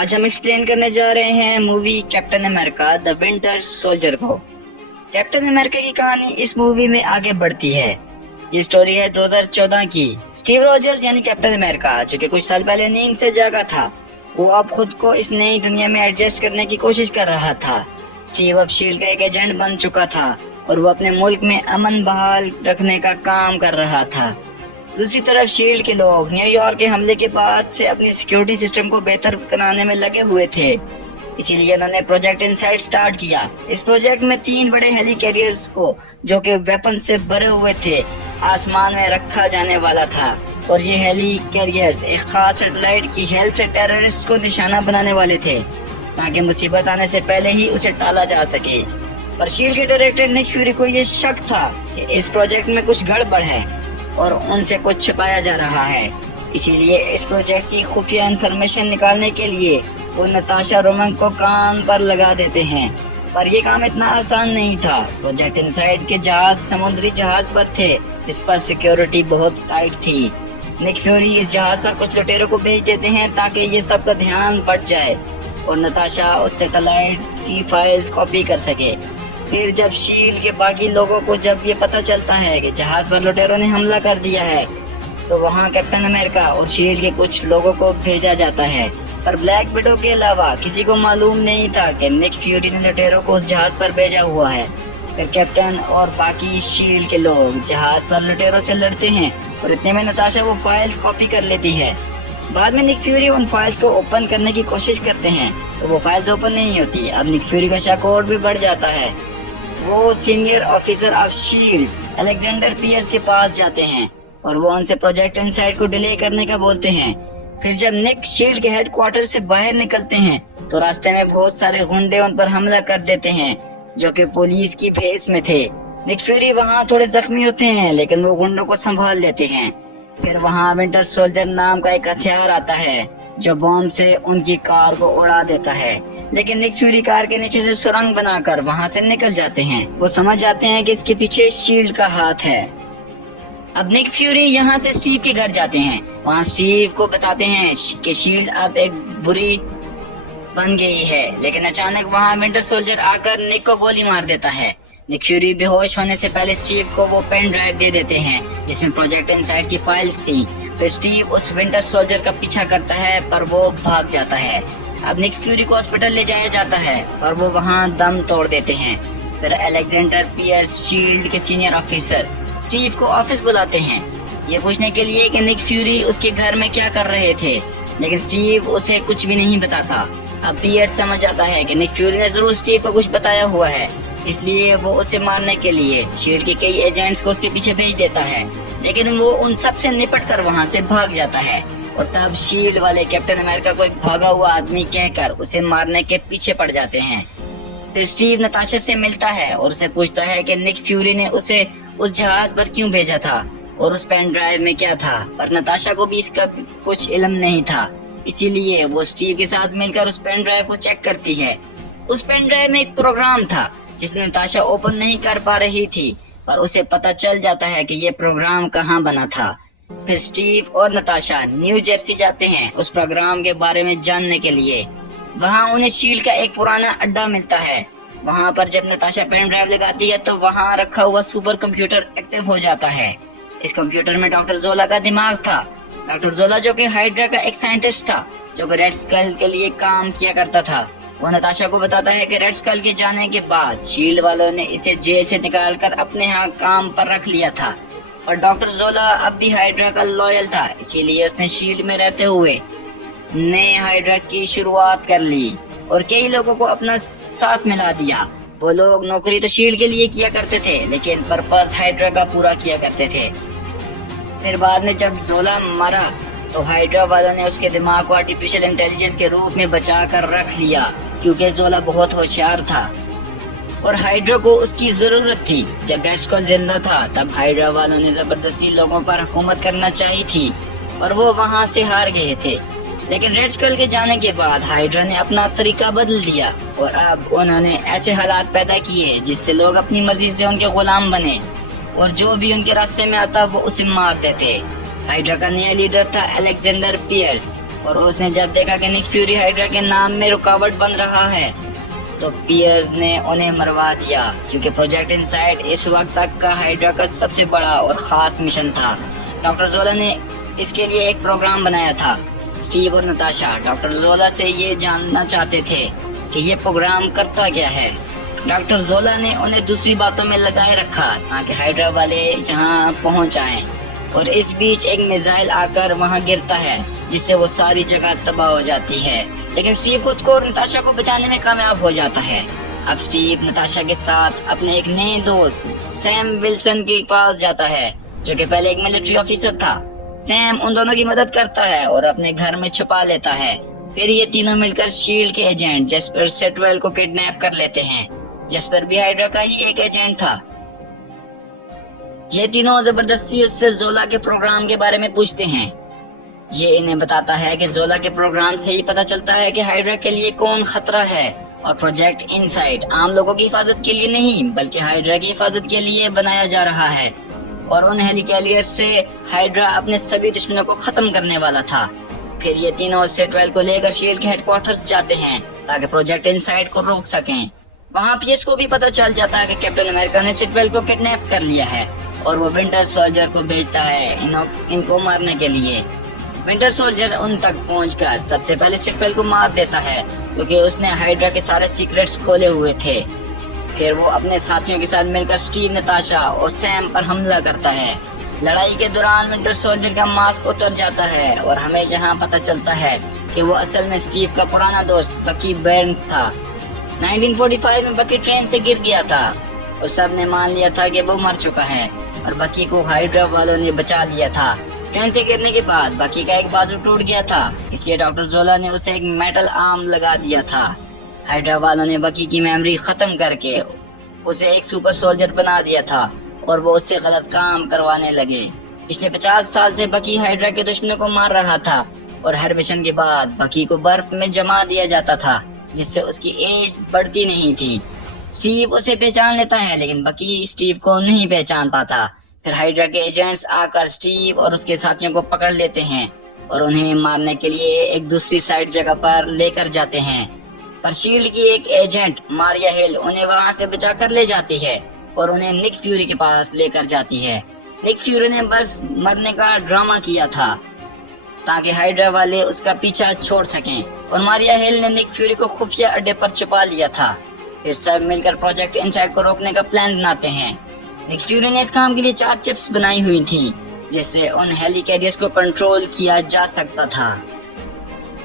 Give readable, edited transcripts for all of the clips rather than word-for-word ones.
آج ہم ایکسپلین کرنے جا رہے ہیں مووی کیپٹن امریکہ دی ونٹر سولجر کو۔ کیپٹن امریکہ کی کہانی اس مووی میں آگے بڑھتی ہے۔ یہ سٹوری ہے 2014 کی۔ سٹیو راجرز یعنی کیپٹن امریکہ جو کہ کچھ سال پہلے نیند سے جاگا تھا، وہ اب خود کو اس نئی دنیا میں ایڈجسٹ کرنے کی کوشش کر رہا تھا۔ سٹیو اب شیلڈ کا ایک ایجنٹ بن چکا تھا اور وہ اپنے ملک میں امن بحال رکھنے کا کام کر رہا تھا۔ دوسری طرف شیلڈ کے لوگ نیو یارک کے حملے کے بعد سے اپنی سیکیورٹی سسٹم کو بہتر بنانے میں لگے ہوئے تھے، اسی لیے انہوں نے پروجیکٹ انسائٹ سٹارٹ کیا۔ اس پروجیکٹ میں 3 بڑے ہیلی کیریئرز کو جو کہ ویپن سے بھرے ہوئے تھے آسمان میں رکھا جانے والا تھا، اور یہ ہیلی کیریئرز ایک خاص سیٹلائٹ کی ہیلپ سے ٹیررسٹ کو نشانہ بنانے والے تھے تاکہ مصیبت آنے سے پہلے ہی اسے ٹالا جا سکے۔ پر شیلڈ کے ڈائریکٹر نک فیوری کو یہ شک تھا کہ اس پروجیکٹ میں کچھ گڑبڑ ہے اور ان سے کچھ چھپایا جا رہا ہے، اسی لیے اس پروجیکٹ کی خفیہ انفارمیشن نکالنے کے لیے وہ نتاشا رومن کو کام پر لگا دیتے ہیں۔ پر یہ کام اتنا آسان نہیں تھا۔ پروجیکٹ انسائٹ کے جہاز سمندری جہاز پر تھے جس پر سیکیورٹی بہت ٹائٹ تھی۔ نک فیوری اس جہاز پر کچھ لٹیروں کو بھیج دیتے ہیں تاکہ یہ سب کا دھیان بٹ جائے اور نتاشا اس سیٹلائٹ کی فائلز کاپی کر سکے۔ پھر جب شیلڈ کے باقی لوگوں کو جب یہ پتہ چلتا ہے کہ جہاز پر لٹیروں نے حملہ کر دیا ہے تو وہاں کیپٹن امریکہ اور شیلڈ کے کچھ لوگوں کو بھیجا جاتا ہے۔ پر بلیک وڈو کے علاوہ کسی کو معلوم نہیں تھا کہ نک فیوری نے لٹیروں کو اس جہاز پر بھیجا ہوا ہے۔ پھر کیپٹن اور باقی شیلڈ کے لوگ جہاز پر لٹیروں سے لڑتے ہیں اور اتنے میں نتاشا وہ فائلز کاپی کر لیتی ہے۔ بعد میں نک فیوری ان فائلز کو اوپن کرنے کی کوشش کرتے ہیں تو وہ فائلز اوپن نہیں ہوتی۔ اب نک فیوری کا شک اور بھی بڑھ جاتا ہے۔ وہ senior officer of SHIELD Alexander Pierce کے پاس جاتے ہیں اور وہ ان سے پروجیکٹ انسائٹ کو ڈیلے کرنے کا بولتے ہیں۔ پھر جب نک شیلڈ کے ہیڈ کوارٹر سے باہر نکلتے ہیں تو راستے میں بہت سارے غنڈے ان پر حملہ کر دیتے ہیں جو کہ پولیس کی بھیس میں تھے۔ نک فیوری وہاں تھوڑے زخمی ہوتے ہیں لیکن وہ غنڈوں کو سنبھال لیتے ہیں۔ پھر وہاں ونٹر سولجر نام کا ایک ہتھیار آتا ہے جو بم سے ان کی کار کو اڑا دیتا ہے، لیکن نک فیوری کار کے نیچے سے سرنگ بنا کر وہاں سے نکل جاتے ہیں۔ وہ سمجھ جاتے ہیں کہ اس کے پیچھے شیلڈ کا ہاتھ ہے۔ اب نک فیوری یہاں سے سٹیو کے گھر جاتے ہیں۔ وہاں سٹیو کو بتاتے ہیں کہ شیلڈ اب ایک بری بن گئی ہے، لیکن اچانک وہاں ونٹر سولجر آ کر نک کو گولی مار دیتا ہے۔ نک فیوری بے ہوش ہونے سے پہلے سٹیو کو وہ پین ڈرائیو دے دیتے ہیں جس میں پروجیکٹ انسائٹ کی فائلز تھیں۔ پھر سٹیو اس ونٹر سولجر کا پیچھا کرتا ہے پر وہ بھاگ جاتا ہے۔ اب نک فیوری کو ہاسپٹل لے جایا جاتا ہے اور وہ وہاں دم توڑ دیتے ہیں۔ پھر الیگزینڈر پیئرز شیلڈ کے سینئر آفیسر سٹیو کو آفس بلاتے ہیں یہ پوچھنے کے لیے کہ نک فیوری اس کے گھر میں کیا کر رہے تھے، لیکن سٹیو اسے کچھ بھی نہیں بتاتا۔ اب پیئرز سمجھ جاتا ہے کہ نک فیوری نے ضرور سٹیو کو کچھ بتایا ہوا ہے، اس لیے وہ اسے مارنے کے لیے شیلڈ کے کئی ایجنٹس کو اس کے پیچھے بھیج دیتا ہے، لیکن وہ ان سب سے نپٹ کر وہاں سے بھاگ جاتا ہے۔ اور تب شیلڈ والے کیپٹن امریکہ کو ایک بھاگا ہوا آدمی کہہ کر اسے مارنے کے پیچھے پڑ جاتے ہیں۔ پھر سٹیو نتاشا سے ملتا ہے اور اسے پوچھتا ہے کہ نک فیوری نے اسے اس جہاز پر کیوں بھیجا تھا اور اس پین ڈرائیو میں کیا تھا، پر نتاشا کو بھی اس کا کچھ علم نہیں تھا، اسی لیے وہ سٹیو کے ساتھ مل کر اس پین ڈرائیو کو چیک کرتی ہے۔ اس پین ڈرائیو میں ایک پروگرام تھا جس نے نتاشا اوپن نہیں کر پا رہی تھی، پر اسے پتہ چل جاتا ہے کہ یہ پروگرام کہاں بنا تھا۔ پھر سٹیو اور نتاشا نیو جرسی جاتے ہیں اس پروگرام کے بارے میں جاننے کے لیے۔ وہاں انہیں شیلڈ کا ایک پرانا اڈا ملتا ہے۔ وہاں پر جب نتاشا پین ڈرائیو لگاتی ہے تو وہاں رکھا ہوا سپر کمپیوٹر ایکٹیو ہو جاتا ہے۔ اس کمپیوٹر میں ڈاکٹر زولا کا دماغ تھا۔ ڈاکٹر زولا جو کہ ہائیڈرا کا ایک سائنٹسٹ تھا جو کہ ریڈ اسکل کے لیے کام کیا کرتا تھا، وہ نتاشا کو بتاتا ہے کہ ریڈ اسکل کے جانے کے بعد شیلڈ والوں نے اسے جیل سے نکال کر اپنے ہاں کام پر رکھ لیا تھا، اور ڈاکٹر زولا اب بھی ہائیڈرا کا لویل تھا، اسی لیے اس نے شیلڈ میں رہتے ہوئے نئے ہائیڈرا کی شروعات کر لی اور کئی لوگوں کو اپنا ساتھ ملا دیا۔ وہ لوگ نوکری تو شیلڈ کے لیے کیا کرتے تھے لیکن پرپس ہائیڈرا کا پورا کیا کرتے تھے۔ پھر بعد میں جب زولا مرا تو ہائیڈرا والوں نے اس کے دماغ کو آرٹیفیشل انٹیلیجنس کے روپ میں بچا کر رکھ لیا کیونکہ زولا بہت ہوشیار تھا اور ہائیڈرا کو اس کی ضرورت تھی۔ جب ریڈ اسکل زندہ تھا تب ہائیڈرا والوں نے زبردستی لوگوں پر حکومت کرنا چاہی تھی اور وہ وہاں سے ہار گئے تھے، لیکن ریڈ اسکل کے جانے کے بعد ہائیڈرا نے اپنا طریقہ بدل دیا اور اب انہوں نے ایسے حالات پیدا کیے جس سے لوگ اپنی مرضی سے ان کے غلام بنے اور جو بھی ان کے راستے میں آتا وہ اسے مار دیتے۔ हाइड्रा का नया लीडर था अलेक्जेंडर पियर्स, और उसने जब देखा कि निक फ्यूरी हाइड्रा के नाम में रुकावट बन रहा है तो पियर्स ने उन्हें मरवा दिया, क्योंकि प्रोजेक्ट इनसाइड इस वक्त तक का हाइड्रा का सबसे बड़ा और खास मिशन था। डॉक्टर ज़ोला ने इसके लिए एक प्रोग्राम बनाया था। स्टीव और नताशा डॉक्टर ज़ोला से ये जानना चाहते थे कि ये प्रोग्राम करता क्या है। डॉक्टर ज़ोला ने उन्हें दूसरी बातों में लगाए रखा ताकि हाइड्रा वाले जहां पहुंच आएं, और इस बीच एक मिसाइल आकर वहां गिरता है जिससे वो सारी जगह तबाह हो जाती है। लेकिन स्टीव खुद को और नताशा को बचाने में कामयाब हो जाता है। अब स्टीव नताशा के साथ अपने एक नए दोस्त सैम विल्सन के पास जाता है, जो कि पहले एक मिलिट्री ऑफिसर था। सैम उन दोनों की मदद करता है और अपने घर में छुपा लेता है। फिर ये तीनों मिलकर शील्ड के एजेंट जेस्पर सेटवेल को किडनैप कर लेते हैं। जेस्पर भी हाइड्रा का ही एक एजेंट था। ये तीनों जबरदस्ती उससे ज़ोला के प्रोग्राम के बारे में पूछते हैं। ये इन्हें बताता है कि ज़ोला के प्रोग्राम से ही पता चलता है कि हाइड्रा के लिए कौन खतरा है, और प्रोजेक्ट इनसाइड आम लोगों की हिफाजत के लिए नहीं बल्कि हाइड्रा की हिफाजत के लिए बनाया जा रहा है। और उन हेलिकैरियर से हाइड्रा अपने सभी दुश्मनों को खत्म करने वाला था। फिर ये तीनों सेटवेल को लेकर शील्ड के हेडक्वार्टर्स जाते हैं ताकि प्रोजेक्ट इनसाइड को रोक सकें। वहाँ पियर्स को भी पता चल जाता है कि कैप्टन अमेरिका ने सेटवेल को किडनैप कर लिया है, और वो विंटर सोल्जर को भेजता है इनको मारने के लिए। विंटर सोल्जर उन तक पहुंचकर सबसे पहले सेटवेल को मार देता है, क्योंकि उसने हाइड्रा के सारे सीक्रेट्स खोले हुए थे। फिर वो अपने साथियों के साथ मिलकर स्टीव, नताशा और सैम पर हमला करता है। लड़ाई के दौरान विंटर सोल्जर का मास्क उतर जाता है और हमें यहाँ पता चलता है कि वो असल में स्टीव का पुराना दोस्त बकी बर्न्स था। 1945 में बकी ट्रेन से गिर गया था और सब ने मान लिया था कि वो मर चुका है, और बकी को हाइड्रा वालों ने बचा लिया था। ट्रेन से गिरने के बाद बकी का एक बाजू टूट गया था, इसलिए डॉक्टर ज़ोला ने उसे एक मेटल आर्म लगा दिया था। हाइड्रा वालों ने बकी की मेमोरी खत्म करके उसे एक सुपर सोल्जर बना दिया था और वो उससे गलत काम करवाने लगे। पिछले 50 साल से बकी हाइड्रा के दुश्मनों को मार रहा था, और हर मिशन के बाद बकी को बर्फ में जमा दिया जाता था, जिससे उसकी एज बढ़ती नहीं थी। स्टीव उसे पहचान लेता है, लेकिन बकी स्टीव को नहीं पहचान पाता। फिर हाइड्रा के एजेंट्स आकर स्टीव और उसके साथियों को पकड़ लेते हैं और उन्हें मारने के लिए एक दूसरी साइड जगह पर लेकर जाते हैं। पर शील्ड की एक एजेंट मारिया हिल उन्हें वहां से बचाकर ले जाती है और उन्हें निक फ्यूरी के पास लेकर जाती है। निक फ्यूरी ने बस मरने का ड्रामा किया था ताकि हाइड्रा वाले उसका पीछा छोड़ सकें, और मारिया हिल ने निक फ्यूरी को खुफिया अड्डे पर छुपा लिया था। फिर सब मिलकर प्रोजेक्ट इनसाइड को रोकने का प्लान बनाते हैं। निक फ्यूरी ने इस काम के लिए 4 चिप्स बनाई हुई थी, जिससे उन हेलिकैरियर्स को कंट्रोल किया जा सकता था।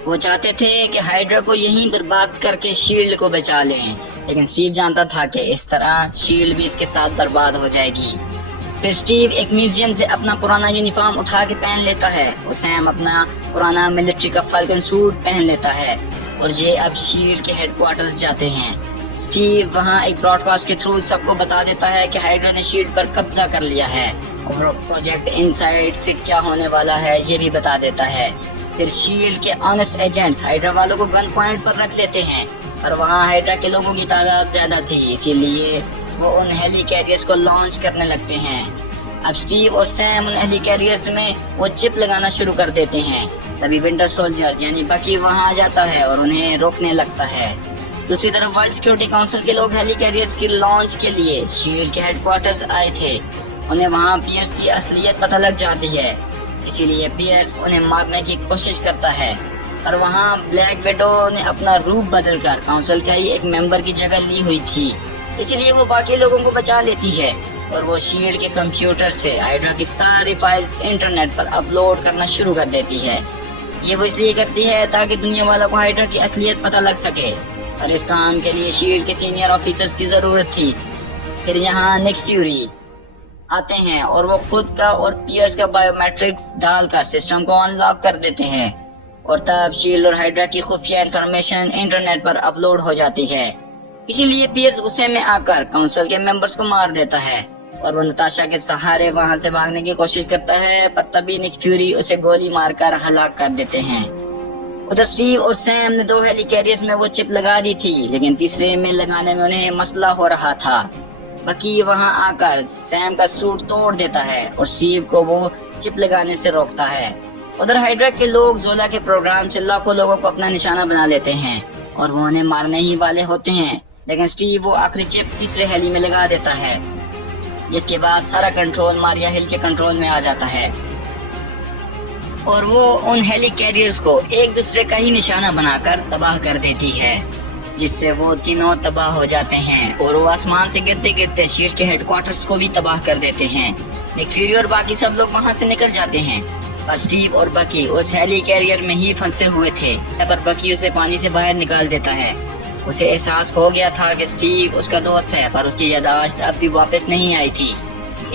वो चाहते थे कि हाइड्रा को यहीं बर्बाद करके शील्ड को बचा लें, लेकिन स्टीव जानता था कि इस तरह शील्ड भी इसके साथ बर्बाद हो जाएगी। फिर स्टीव एक म्यूजियम से अपना पुराना यूनिफॉर्म उठा के पहन लेता है, और सैम अपना पुराना मिलिट्री का फाल्कन सूट पहन लेता है, और ये अब शील्ड के हेडक्वार्टर्स जाते हैं। स्टीव वहाँ एक ब्रॉडकास्ट के थ्रू सबको बता देता है कि हाइड्रा ने शील्ड पर कब्जा कर लिया है, और प्रोजेक्ट इनसाइड से क्या होने वाला है ये भी बता देता है। फिर शील्ड के ऑनेस्ट एजेंट्स हाइड्रा वालों को गन पॉइंट पर रख लेते हैं, और वहाँ हाइड्रा के लोगों की तादाद ज्यादा थी, इसीलिए वो उन हेलिकैरियर्स को लॉन्च करने लगते हैं। अब स्टीव और सैम उन हेलिकैरियर्स में वो चिप लगाना शुरू कर देते हैं। तभी विंटर सोल्जर यानी बकी वहाँ आ जाता है और उन्हें रोकने लगता है। दूसरी तरफ वर्ल्ड सिक्योरिटी काउंसिल के लोग हेलिकैरियर्स की लॉन्च के लिए शील्ड के हेडक्वार्टर्स आए थे। उन्हें वहाँ पियर्स की असलियत पता लग जाती है, इसीलिए पियर्स उन्हें मारने की कोशिश करता है, और वहाँ ब्लैक विडो ने अपना रूप बदलकर काउंसिल का ही एक मेंबर की जगह ली हुई थी, इसीलिए वो बाकी लोगों को बचा लेती है, और वो शील्ड के कंप्यूटर से हाइड्रा की सारी फाइल्स इंटरनेट पर अपलोड करना शुरू कर देती है। ये वो इसलिए करती है ताकि दुनिया वालों को हाइड्रा की असलियत पता लग सके, और इस काम के लिए शील्ड के सीनियर ऑफिसर्स की जरूरत थी। फिर यहाँ निक फ्यूरी आते हैं और वो खुद का और पियर्स का बायोमेट्रिक्स डालकर सिस्टम को अनलॉक कर देते हैं, और तब शील्ड और हाइड्रा की खुफिया इंफॉर्मेशन इंटरनेट पर अपलोड हो जाती है। इसीलिए पियर्स गुस्से में आकर काउंसिल के मेंबर्स को मार देता है, और वो नताशा के सहारे वहां से भागने की कोशिश करता है, पर तभी निक फ्यूरी उसे गोली मारकर हलाक कर देते हैं। उधर स्टीव और सैम ने 2 हेलिकैरियर्स में वो चिप लगा दी थी, लेकिन तीसरे में लगाने में उन्हें मसला हो रहा था। बकी वहां आकर सैम का सूट तोड़ देता है और स्टीव को वो चिप लगाने से रोकता है। उधर हाइड्रा के लोग जोला के प्रोग्राम से लाखों लोगों को अपना निशाना बना लेते हैं और वो उन्हें मारने ही वाले होते हैं, लेकिन स्टीव वो आखिरी चिप तीसरे हेली में लगा देता है, जिसके बाद सारा कंट्रोल मारिया हिल के कंट्रोल में आ जाता है और वो उन हेली कैरियर्स को एक दूसरे का ही निशाना बनाकर तबाह कर देती है, जिससे वो तीनों तबाह हो जाते हैं और वो आसमान से गिरते गिरते शील्ड के हेडक्वार्टर्स को भी तबाह कर देते हैं। निक फ्यूरी और बाकी सब लोग वहाँ से निकल जाते हैं, पर स्टीव और बकी उस हेली कैरियर में ही फंसे हुए थे। पर बकी उसे पानी से बाहर निकाल देता है। उसे एहसास हो गया था कि स्टीव उसका दोस्त है, पर उसकी याददाश्त अब भी वापस नहीं आई थी,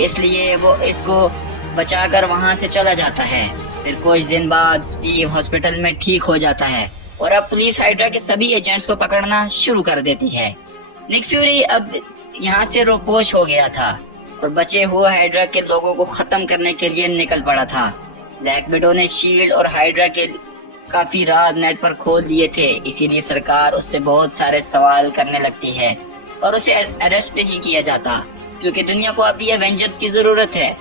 इसलिए वो इसको बचाकर वहाँ से चला जाता है। फिर कुछ दिन बाद स्टीव हॉस्पिटल में ठीक हो जाता है और अब पुलिस हाइड्रा के सभी एजेंट्स को पकड़ना शुरू कर देती है। निक फ्यूरी अब यहाँ से रोपोश हो गया था और बचे हुए हाइड्रा के लोगों को खत्म करने के लिए निकल पड़ा था। ब्लैक विडो ने शील्ड और हाइड्रा के काफी राज नेट पर खोल दिए थे, इसीलिए सरकार उससे बहुत सारे सवाल करने लगती है और उसे अरेस्ट नहीं किया जाता, क्योंकि दुनिया को अभी एवेंजर्स की जरूरत है।